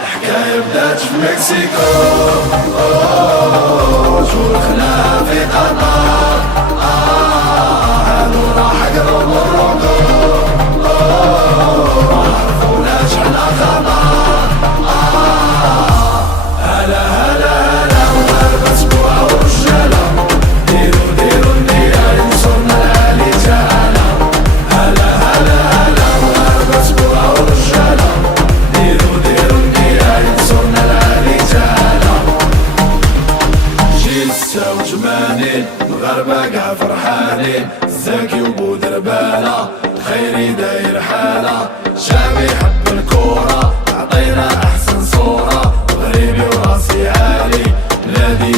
الحكاية بدات في مكسيكو، جور خلاها في قطر، هادو راح قربوا الركوب، معرفوناش حنا خطر. هلا هلا هلا وغربة اسبوع ورجالة، ديرو ديرو الندية ينصرنا العالي تعالى. هلا هلا هلا وغربة اسبوع ورجالة، ديرو ديرو الندية ينصرنا العالي تعالى. جيل 86 مغاربة قاع فرحانين، زاكي وبو دربالة خيري داير حالة، شعبي يحب الكورة عطينا أحسن صورة، غريبي وراسي عالي بلادي